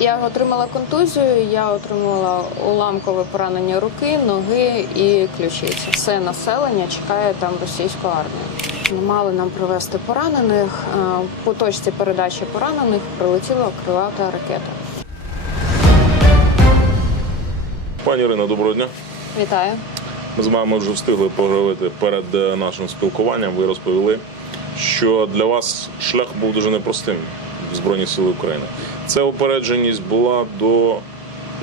Я отримала контузію, я отримала уламкове поранення руки, ноги і ключиці. Все населення чекає там російську армію. Мали нам привезти поранених. Е, По точці передачі поранених прилетіла крилата ракета. Пані Ірино, доброго дня. Вітаю. Ми з вами вже встигли поговорити перед е, нашим спілкуванням. Ви розповіли, що для вас шлях був дуже непростим в Збройні Сили України. Це упередженість була до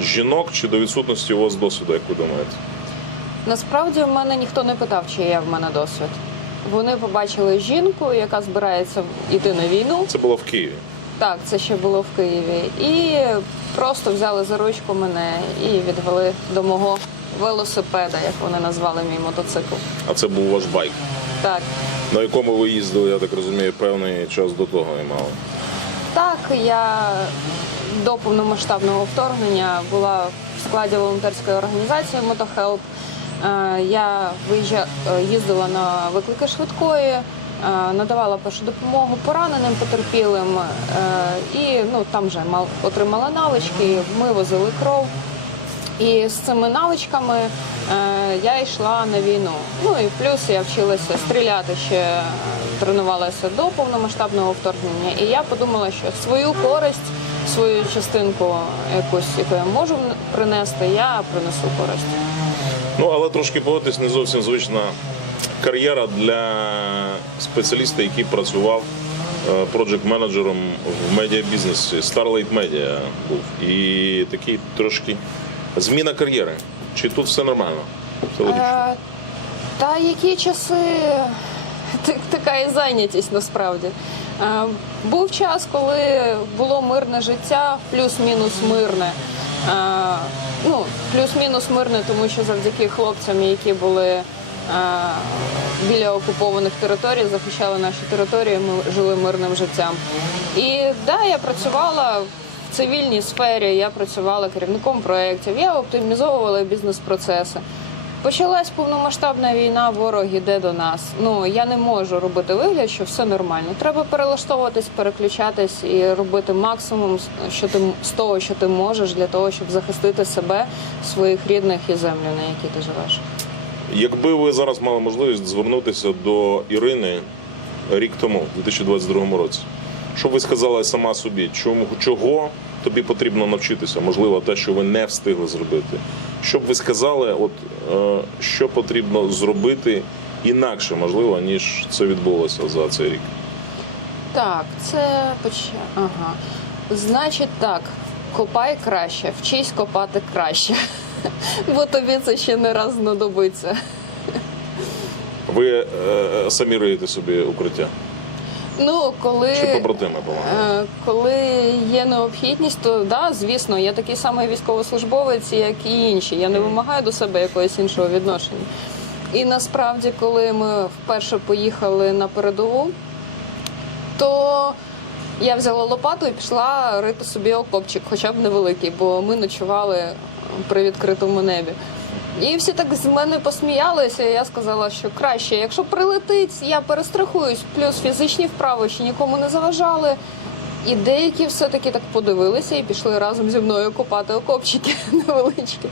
жінок чи до відсутності у вас досвіду, як ви думаєте? Насправді в мене ніхто не питав, чи є в мене досвід. Вони побачили жінку, яка збирається йти на війну. Це було в Києві. Так, це ще було в Києві. І просто взяли за ручку мене і відвели до мого велосипеда, як вони назвали мій мотоцикл. А це був ваш байк, Так, на якому ви їздили, я так розумію, певний час до того і мали. Так, я до повномасштабного вторгнення була в складі волонтерської організації Мотохелп. Я е, їздила на виклики швидкої, е, надавала першу допомогу пораненим потерпілим е, і ну там вже отримала навички. Ми возили кров. І з цими навичками е, я йшла на війну. Ну і плюс я вчилася стріляти ще е, тренувалася до повномасштабного вторгнення. І я подумала, що свою користь, свою частинку якусь, яку я можу принести, я принесу користь. Ну, але трошки погодитись, не зовсім звична кар'єра для спеціаліста, який працював проджект менеджером в медіабізнесі. Starlight Media був. І такий трошки зміна кар'єри. Чи тут все нормально? Все логічно? Е, Та які часи Так- така і зайнятість насправді. Е, Був час, коли було мирне життя, плюс-мінус мирне. Е, Ну, плюс-мінус мирне, тому що завдяки хлопцям, які були біля окупованих територій, захищали наші території, ми жили мирним життям. І да, я працювала цивільній сфері, я працювала керівником проєктів, я оптимізовувала бізнес-процеси. Почалась повномасштабна війна, ворог іде до нас. Ну я не можу робити вигляд, що все нормально. Треба перелаштовуватись, переключатись і робити максимум, що ти з того, що ти можеш, для того, щоб захистити себе, своїх рідних і землю, на якій ти живеш. Якби ви зараз мали можливість звернутися до Ірини рік тому, у 2022 році, що ви сказали сама собі, чому чого тобі потрібно навчитися? Можливо, те, що ви не встигли зробити. Що б ви сказали, от е, що потрібно зробити інакше, можливо, ніж це відбулося за цей рік? Так, це поч... Ага. Значить так, копай краще, вчись копати краще. Бо тобі це ще не раз знадобиться. Ви е, самі риєте собі укриття? Ну, коли Чи побратими? Е, Коли є необхідність, то да, звісно, я такий самий військовослужбовець, як і інші. Я не вимагаю до себе якогось іншого відношення. І насправді, коли ми вперше поїхали на передову, то я взяла лопату і пішла рити собі окопчик, хоча б невеликий, бо ми ночували при відкритому небі. І всі так з мене посміялися. і Я сказала, що краще, якщо прилетить, я перестрахуюсь. Плюс фізичні вправи ще нікому не заважали. І деякі все-таки так подивилися і пішли разом зі мною копати окопчики невеличкі.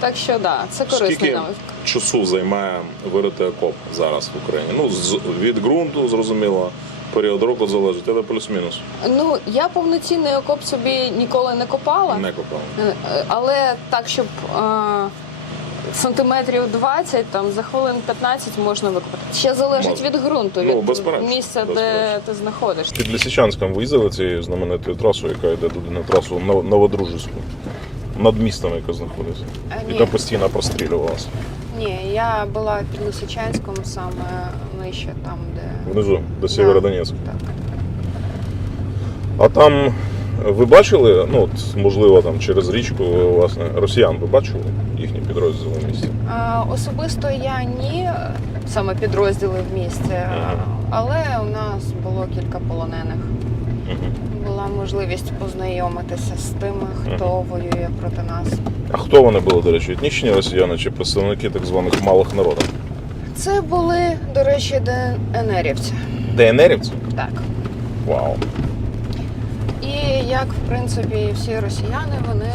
Так що так, да, це корисний Скільки навик. часу займає вирити окоп зараз в Україні? Ну, з, від ґрунту, зрозуміло, період року залежить, але плюс-мінус. Ну я повноцінний окоп собі ніколи не копала. Не копали. Е, е, Але так, щоб е, сантиметрів 20, там за хвилин 15 можна викопати. Ще залежить Можна. від ґрунту, Ну, від безперечно, місця, де безперечно. ти знаходишся. Під Лисичанськом ви їздили цією знаменитою трасою, яка йде туди на трасу Нов- Новодружицьку. Над містом, яка знаходиться. А, ні. Яка постійно прострілювалася. Ні, я була під Лисичанськом саме нижче, там, де Внизу, до Сєвєродонецька. так. А там ви бачили, ну от, можливо, там через річку, власне, росіян ви бачили їхні підрозділи в місті? А, особисто я ні, саме підрозділи в місті, Ага. але у нас було кілька полонених. Була можливість познайомитися з тими, хто воює проти нас. А хто вони були, до речі, етнічні росіяни чи представники так званих малих народів? Це були, до речі, ДНРівці. ДНРівці? Так. Вау. Як в принципі і всі росіяни, вони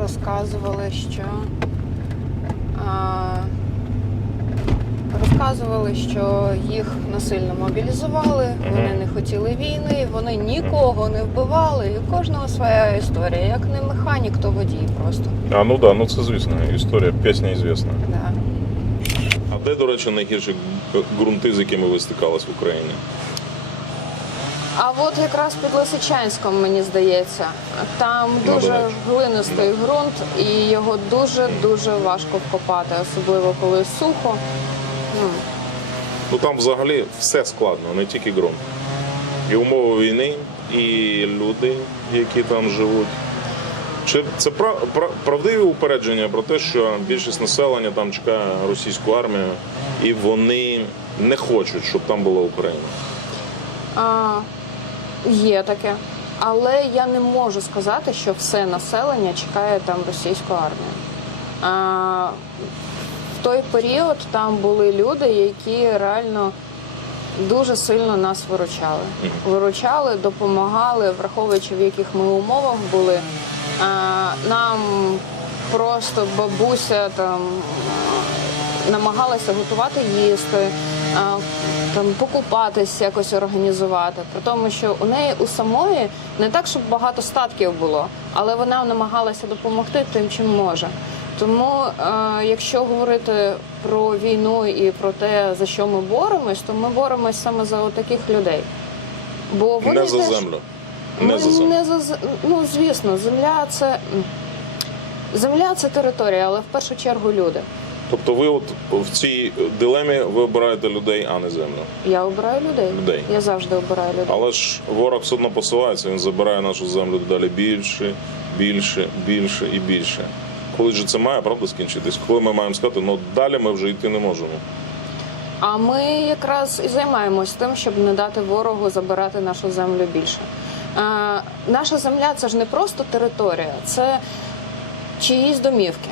розказували, що а, розказували, що їх насильно мобілізували, вони не хотіли війни, вони нікого не вбивали, і у кожного своя історія, як не механік, то водій просто. А ну да, ну це звісно, історія, пісня ізвісна. Да. А де, до речі, найгірші ґрунти, з якими ви стикались в Україні? А от якраз під Лисичанськом, мені здається, там дуже глинистий ґрунт, і його дуже дуже важко вкопати, особливо коли сухо. Ну, Ну там взагалі все складно, не тільки ґрунт. І умови війни, і люди, які там живуть. Чи це пра- пра- правдиві упередження про те, що більшість населення там чекає російську армію, і вони не хочуть, щоб там була Україна? а, є таке. Але я не можу сказати, що все населення чекає там російську армію. А, в той період там були люди, які реально дуже сильно нас виручали. Виручали, допомагали, враховуючи в яких ми умовах були. А, нам просто бабуся там намагалася готувати їсти, там покупатись, якось організувати. При тому, що у неї у самої не так, щоб багато статків було, але вона намагалася допомогти тим, чим може. Тому, е, якщо говорити про війну і про те, за що ми боремось, то ми боремось саме за таких людей. Бо вони Не за землю. ми за землю. не за ну звісно, земля це земля це територія, але в першу чергу люди. Тобто ви от в цій дилемі ви обираєте людей, а не землю. Я обираю людей. Людей. Я завжди обираю людей. Але ж ворог все одно посувається, він забирає нашу землю дедалі більше, більше, більше і більше. Коли ж це має правда скінчитись? Коли ми маємо сказати, ну далі ми вже йти не можемо. А ми якраз і займаємось тим, щоб не дати ворогу забирати нашу землю більше. А, наша земля це ж не просто територія, це чиїсь домівки.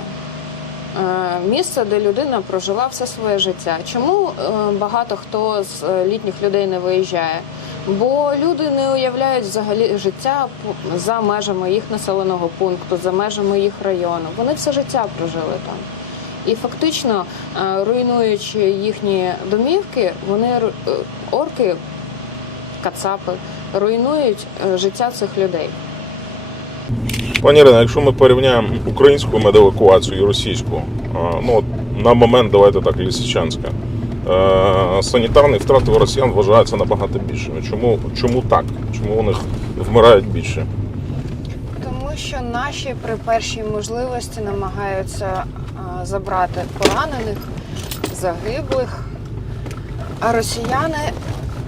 Е, Місце, де людина прожила все своє життя. Чому е, багато хто з е, літніх людей не виїжджає? Бо люди не уявляють взагалі життя за межами їх населеного пункту, за межами їх району. Вони все життя прожили там. І фактично, руйнуючи їхні домівки, вони орки, кацапи, руйнують життя цих людей. Пані Ірина, якщо ми порівняємо українську медевакуацію і російську, ну от на момент давайте так, Лісичанська, санітарні втрати у росіян вважаються набагато більшими. Чому, чому так? Чому вони вмирають більше? Тому що наші при першій можливості намагаються забрати поранених, загиблих, а росіяни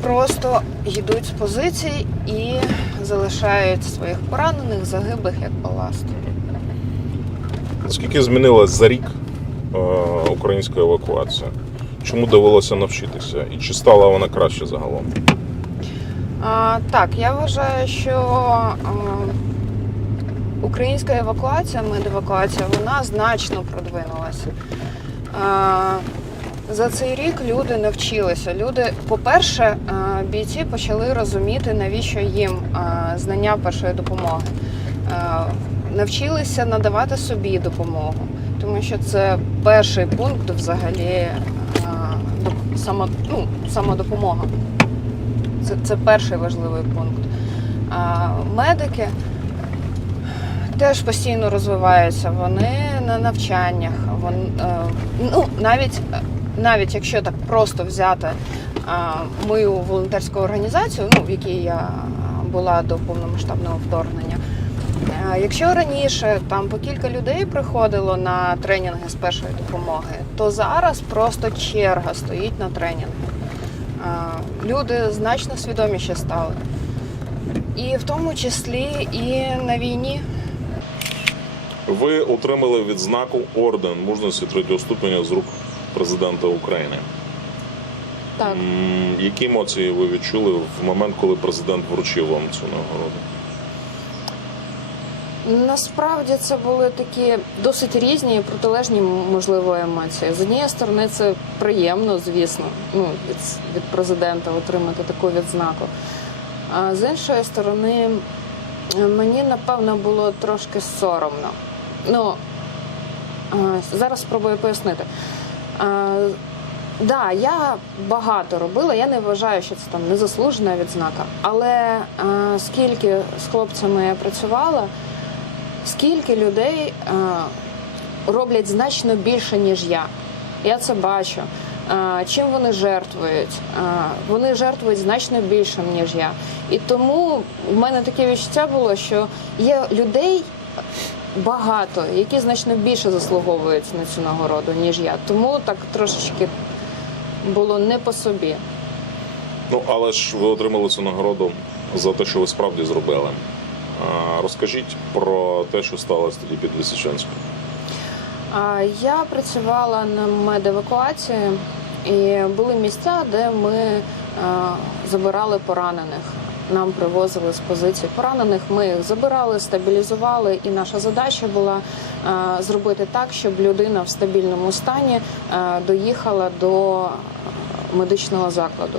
просто йдуть з позицій і залишають своїх поранених, загиблих як баласт. Наскільки змінилась за рік е, українська евакуація? Чому довелося навчитися? І чи стала вона краще загалом? А, так, я вважаю, що а, українська евакуація, медевакуація, вона значно продвинулася. А, за цей рік люди навчилися. Люди, по-перше, бійці почали розуміти, навіщо їм знання першої допомоги. Навчилися надавати собі допомогу, тому що це перший пункт взагалі само, ну, самодопомога. Це, це перший важливий пункт. Медики теж постійно розвиваються. Вони на навчаннях. Вон, е, ну, навіть, навіть якщо так просто взяти мою волонтерську організацію, ну, в якій я була до повномасштабного вторгнення. е, Якщо раніше там по кілька людей приходило на тренінги з першої допомоги, то зараз просто черга стоїть на тренінги. Люди значно свідоміші стали. І в тому числі і на війні. Ви отримали відзнаку орден мужності третього ступеня з рук президента України. Так. Які емоції ви відчули в момент, коли президент вручив вам цю нагороду? Насправді це були такі досить різні і протилежні, можливо, емоції. З однієї сторони, це приємно, звісно, ну, від, від президента отримати таку відзнаку. А з іншої сторони, Мені напевно було трошки соромно. Ну зараз спробую пояснити. Е, Да, я багато робила. Я не вважаю, що це там незаслужена відзнака. Але е, скільки з хлопцями я працювала, скільки людей е, роблять значно більше, ніж я. Я це бачу. Е, чим вони жертвують? Е, вони жертвують значно більшим, ніж я. І тому в мене таке відчуття було, що є людей багато, які значно більше заслуговують на цю нагороду, ніж я. Тому так трошечки було не по собі. Ну, але ж ви отримали цю нагороду за те, що ви справді зробили. А, розкажіть про те, що сталося тоді під Лисичанськом. Я працювала на медевакуації, і були місця, де ми забирали поранених. Нам привозили з позицій поранених. Ми їх забирали, стабілізували, і наша задача була е, зробити так, щоб людина в стабільному стані е, доїхала до е, медичного закладу.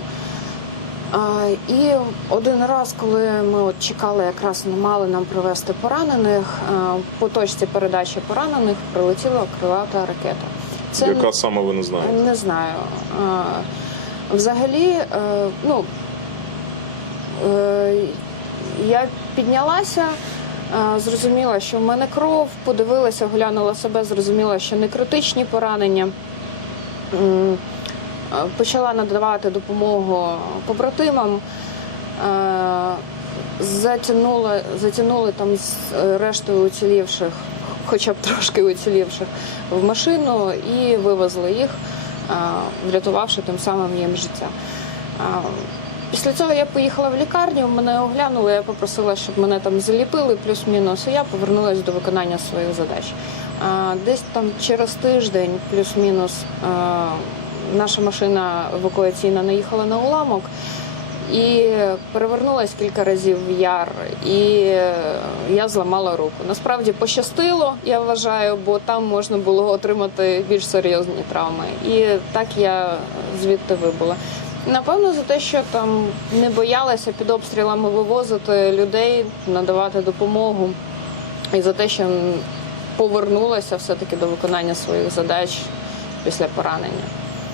І один раз, коли ми от чекали, якраз не мали нам привезти поранених, по точці передачі поранених прилетіла крилата ракета. Це Яка саме ви не знаєте? не знаю. Взагалі, ну я піднялася, е, зрозуміла, що в мене кров, подивилася, глянула себе, зрозуміла, що не критичні поранення. Е, Почала надавати допомогу побратимам. Е, Затягнули, затягнули там з е, рештою уцілівших, хоча б трошки уцілівших, в машину і вивезли їх, е, врятувавши тим самим їм життя. Після цього я поїхала в лікарню, мене оглянули, я попросила, щоб мене там заліпили плюс-мінус, і я повернулася до виконання своїх задач. Десь там через тиждень, плюс-мінус, наша машина евакуаційна наїхала на уламок і перевернулась кілька разів в яр, і я зламала руку. Насправді пощастило, я вважаю, бо там можна було отримати більш серйозні травми. І так я звідти вибула. Напевно, за те, що там не боялася під обстрілами вивозити людей, надавати допомогу, і за те, що повернулася все-таки до виконання своїх задач після поранення.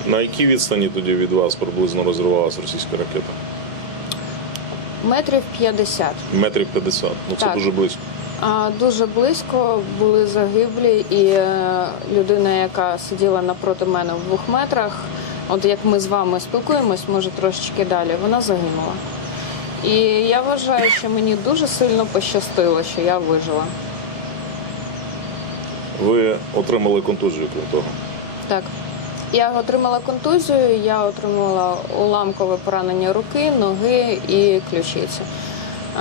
На якій відстані тоді від вас приблизно розірвалася російська ракета? Метрів 50. Метрів 50. Ну це Так. дуже близько. А, Дуже близько були загиблі, і е, людина, яка сиділа напроти мене в двох метрах, от як ми з вами спілкуємось, може трошечки далі, вона загинула. І я вважаю, що мені дуже сильно пощастило, що я вижила. Ви отримали контузію крім того. Так. Я отримала контузію, я отримала уламкове поранення руки, ноги і ключиці.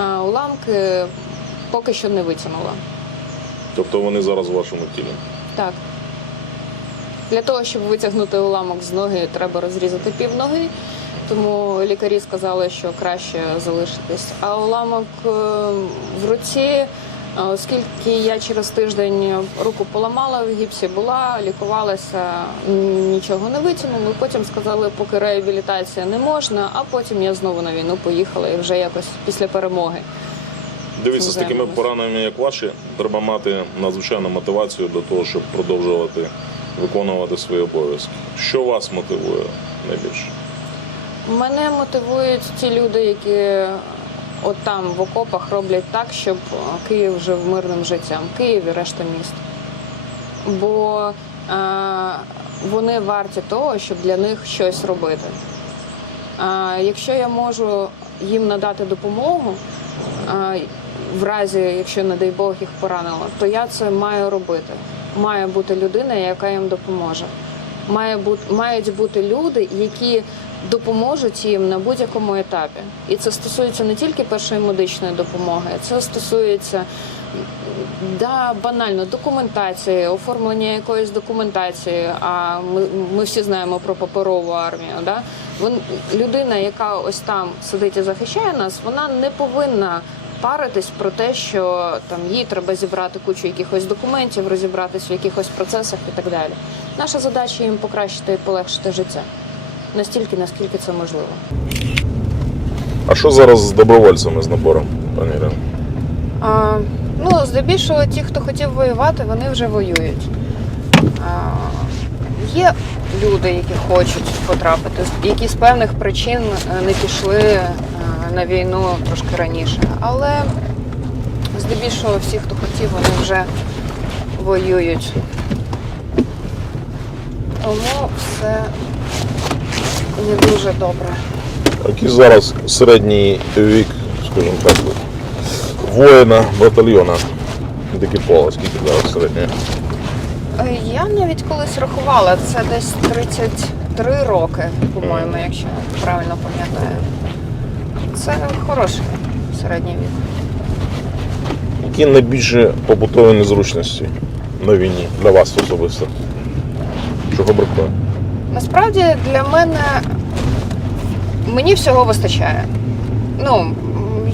А, Уламки поки що не витягнула. Тобто вони зараз у вашому тілі. Так. Для того, щоб витягнути уламок з ноги, треба розрізати пів ноги. Тому лікарі сказали, що краще залишитись. А уламок е, в руці, е, оскільки я через тиждень руку поламала, в гіпсі була, лікувалася, нічого не витягнули. Потім сказали, поки реабілітація не можна, а потім я знову на війну поїхала і вже якось після перемоги. Дивіться, з такими пораненнями, як ваші, треба мати надзвичайну мотивацію для того, щоб продовжувати виконувати свої обов'язки. Що вас мотивує найбільше? Мене мотивують ті люди, які от там в окопах роблять так, щоб Київ жив мирним життям, Київ і решта міст. Бо е, вони варті того, щоб для них щось робити. Е, якщо я можу їм надати допомогу, е, в разі, якщо, не дай Бог, їх поранило, то я це маю робити. Має бути людина, яка їм допоможе. Має бути, мають бути люди, які допоможуть їм на будь-якому етапі. І це стосується не тільки першої медичної допомоги, це стосується да, банально документації, оформлення якоїсь документації. А ми, ми всі знаємо про паперову армію. Да? Вон, людина, яка ось там сидить і захищає нас, вона не повинна паритись про те, що там їй треба зібрати кучу якихось документів, розібратись в якихось процесах і так далі. Наша задача їм покращити і полегшити життя настільки, наскільки це можливо. А що зараз з добровольцями з набором, пані Ірина? А, ну, здебільшого ті, хто хотів воювати, вони вже воюють. А, є люди, які хочуть потрапити, які з певних причин е, не пішли е, на війну трошки раніше. Але здебільшого всі, хто хотів, вони вже воюють. Тому все не дуже добре. Який зараз середній вік, скажімо так, воїна батальйона Дикі скільки зараз середній? Е, Я навіть колись рахувала, це десь 33 роки, по-моєму, якщо я правильно пам'ятаю. Це хороший середній вік. Які найбільші побутові незручності на війні для вас особисто? Чого бракує? Насправді для мене мені всього вистачає. Ну,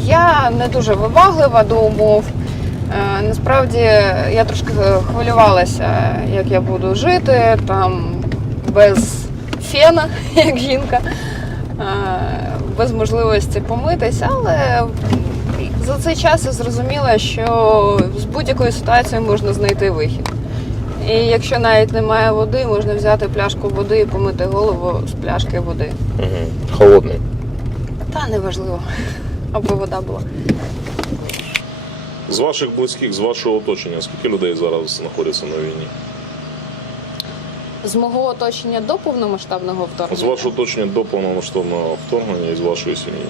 я не дуже виваглива до умов. Е, Насправді я трошки хвилювалася, як я буду жити там без фена, як жінка, е, без можливості помитися, але за цей час я зрозуміла, що з будь-якої ситуації можна знайти вихід. І якщо навіть немає води, можна взяти пляшку води і помити голову з пляшки води. Угу. Холодний. Та неважливо, аби вода була. З ваших близьких, з вашого оточення, скільки людей зараз знаходяться на війні? З мого оточення до повномасштабного вторгнення? З вашого оточення до повномасштабного вторгнення і з вашої сім'ї?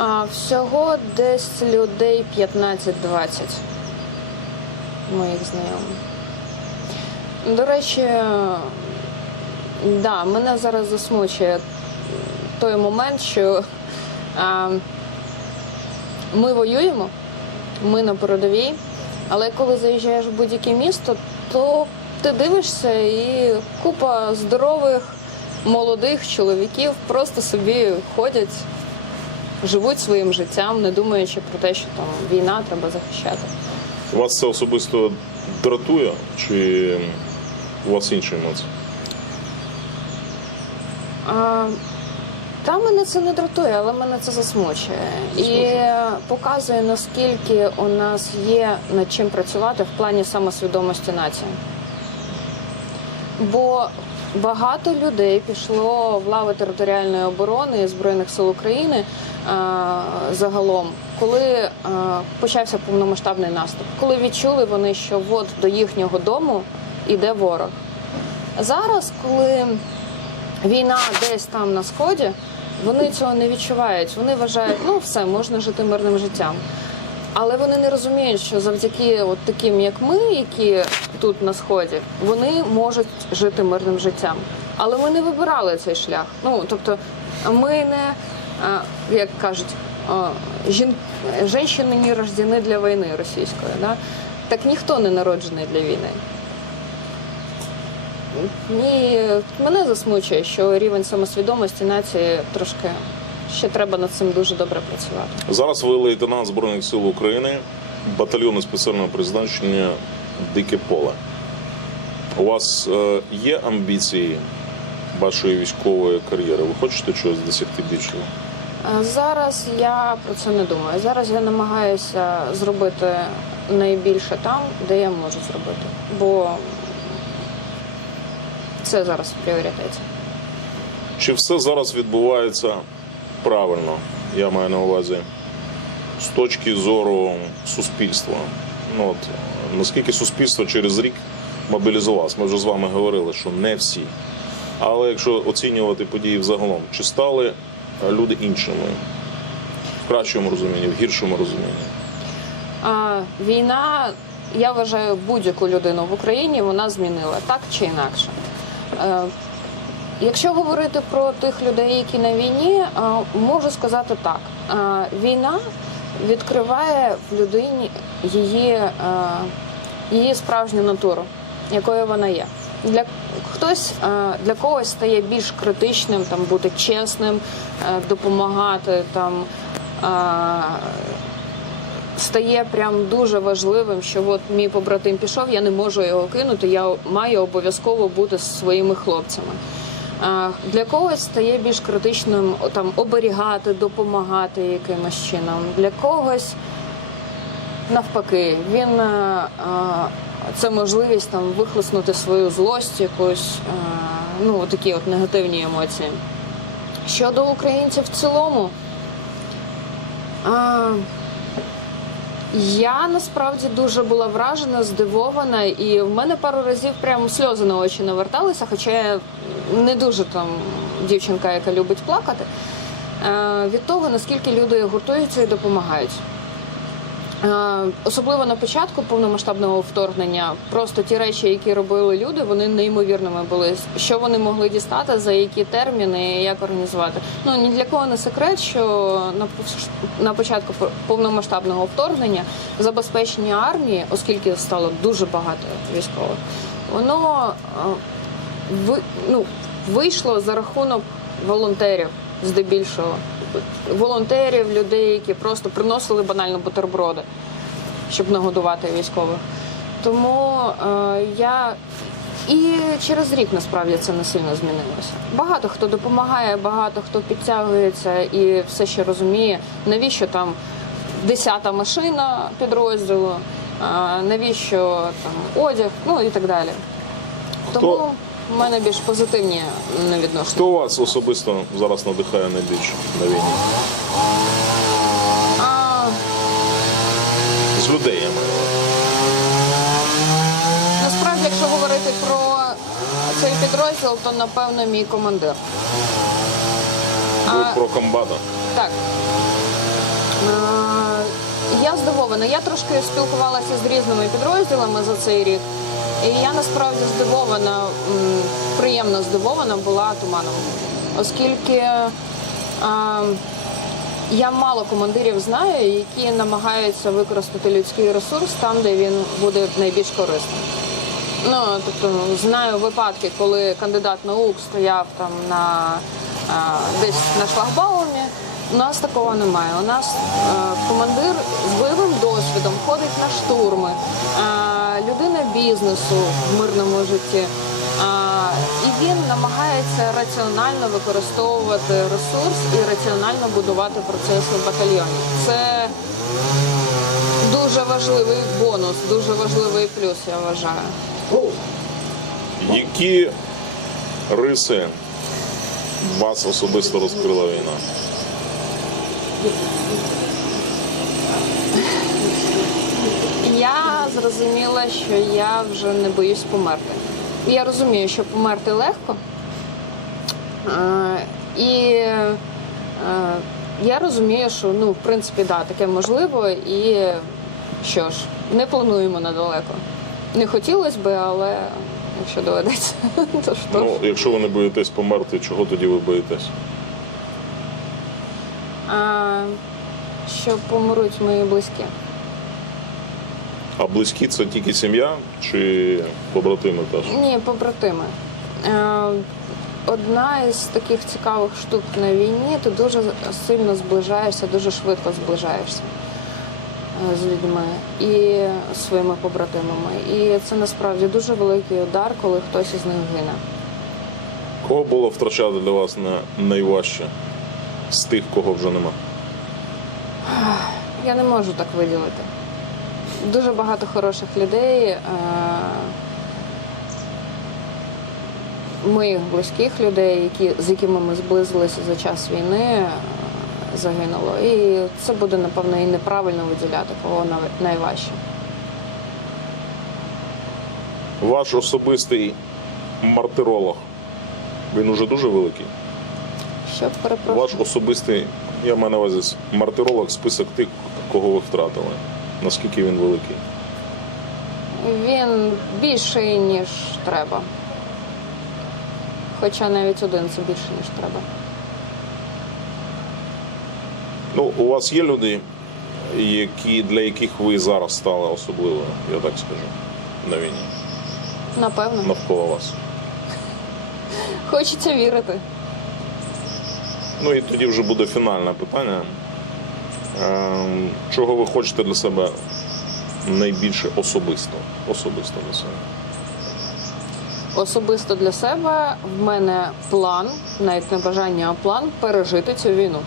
а, всього десь людей 15-20 моїх знайомих. До речі, да, мене зараз засмучує той момент, що а, ми воюємо, ми на передовій, але коли заїжджаєш в будь-яке місто, то ти дивишся і купа здорових молодих чоловіків просто собі ходять, живуть своїм життям, не думаючи про те, що там війна треба захищати. Вас це особисто дратує, чи у вас інші емоції? А, та мене це не дратує, але мене це засмучує. І показує, наскільки у нас є над чим працювати в плані самосвідомості нації. Бо багато людей пішло в лави територіальної оборони Збройних сил України а, загалом, коли а, почався повномасштабний наступ, коли відчули вони, що от до їхнього дому йде ворог. Зараз, коли війна десь там на сході, вони цього не відчувають. Вони вважають, ну все, можна жити мирним життям. Але вони не розуміють, що завдяки от таким, як ми, які тут на сході, вони можуть жити мирним життям. Але ми не вибирали цей шлях. Ну тобто, ми не як кажуть, а, жін... жінки не рождені для війни російської. Да? Так ніхто не народжений для війни. Ні, мене засмучує, що рівень самосвідомості нації трошки ще треба над цим дуже добре працювати. Зараз ви лейтенант Збройних сил України, батальйону спеціального призначення Дике Поле. У вас е, є амбіції вашої військової кар'єри? Ви хочете чогось досягти більшого? Зараз я про це не думаю. Зараз я намагаюся зробити найбільше там, де я можу зробити. Бо це зараз в пріоритеті. Чи все зараз відбувається правильно? Я маю на увазі з точки зору суспільства. Ну от наскільки суспільство через рік мобілізувалось? Ми вже з вами говорили, що не всі. Але якщо оцінювати події взагалом, чи стали е, люди іншими в кращому розумінні, в гіршому розумінні? А, війна, я вважаю, будь-яку людину в Україні вона змінила так чи інакше. Якщо говорити про тих людей, які на війні, е, можу сказати так: Е, війна відкриває в людині її, е, її справжню натуру, якою вона є. Для хтось для когось стає більш критичним, там бути чесним, допомагати там. стає прям дуже важливим, що от мій побратим пішов, я не можу його кинути, я маю обов'язково бути зі своїми хлопцями. Для когось стає більш критичним там оберігати, допомагати якимось чином. Для когось навпаки, він е, е, це можливість там вихлеснути свою злость, якусь е, ну такі от негативні емоції. Щодо українців в цілому, я насправді дуже була вражена, здивована, і в мене пару разів прямо сльози на очі наверталися, хоча я не дуже там дівчинка, яка любить плакати, е, від того, наскільки люди гуртуються і допомагають. Е, Особливо на початку повномасштабного вторгнення, просто ті речі, які робили люди, вони неймовірними були. Що вони могли дістати, за які терміни, як організувати. Ну ні для кого не секрет, що на початку повномасштабного вторгнення забезпечення армії, оскільки стало дуже багато військових, воно е, ну, вийшло за рахунок волонтерів здебільшого. Волонтерів, людей, які просто приносили банально бутерброди, щоб нагодувати військових. Тому е, я і через рік насправді це не сильно змінилося. Багато хто допомагає, багато хто підтягується і все ще розуміє, навіщо там десята машина підрозділу, е, навіщо там одяг, ну і так далі. Тому в мене більш позитивні відношення. Хто вас особисто зараз надихає найбільше на війні? А, З людей я маю. насправді, якщо говорити про цей підрозділ, то напевно мій командир. Ви А, про комбата. Так. Е, Я здивована. Я трошки спілкувалася з різними підрозділами за цей рік. І я насправді здивована, приємно здивована була туманом. Оскільки е, я мало командирів знаю, які намагаються використати людський ресурс там, де він буде найбільш корисним. Ну, тобто знаю випадки, коли кандидат наук стояв там на а, десь на шлагбаумі. У нас такого немає. У нас е, командир з бойовим досвідом ходить на штурми, е, людина бізнесу в мирному житті. І він намагається раціонально використовувати ресурс і раціонально будувати процеси в батальйоні. Це дуже важливий бонус, дуже важливий плюс, я вважаю. Які риси вас особисто розкрила війна? Я зрозуміла, що я вже не боюсь померти. Я розумію, що померти легко. І я розумію, що ну, в принципі, да, таке можливо, і що ж, не плануємо надалеко. Не хотілося би, але якщо доведеться, то що? Ну, якщо ви не боїтесь померти, чого тоді ви боїтесь? А, що помруть мої близькі. А близькі це тільки сім'я чи побратими теж? Ні, побратими. Е, Одна із таких цікавих штук на війні, ти дуже сильно зближаєшся, дуже швидко зближаєшся е, з людьми і своїми побратимами. І це насправді дуже великий удар, коли хтось із них гине. Кого було втрачати для вас на найважче з тих, кого вже нема? Я не можу так виділити. Дуже багато хороших людей. е, Моїх близьких людей, які, з якими ми зблизилися за час війни, е, загинуло. І це буде, напевно, і неправильно виділяти, кого найважче. Ваш особистий мартиролог, він уже дуже великий. Що перепрошую? Ваш особистий, я маю на увазі мартиролог, список тих, кого ви втратили. Наскільки він великий? Він більший, ніж треба. Хоча навіть один це більше, ніж треба. Ну, у вас є люди, які, для яких ви зараз стали особливою, я так скажу, на війні, Напевно. навколо вас. Хочеться вірити. Ну і тоді вже буде фінальне питання. Ем, Чого ви хочете для себе найбільше особисто? Особисто для себе. Особисто для себе в мене план, навіть не бажання, а план пережити цю війну.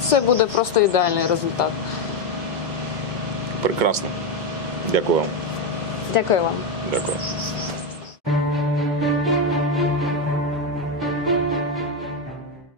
Це буде просто ідеальний результат. Прекрасно. Дякую вам. Дякую вам. Дякую.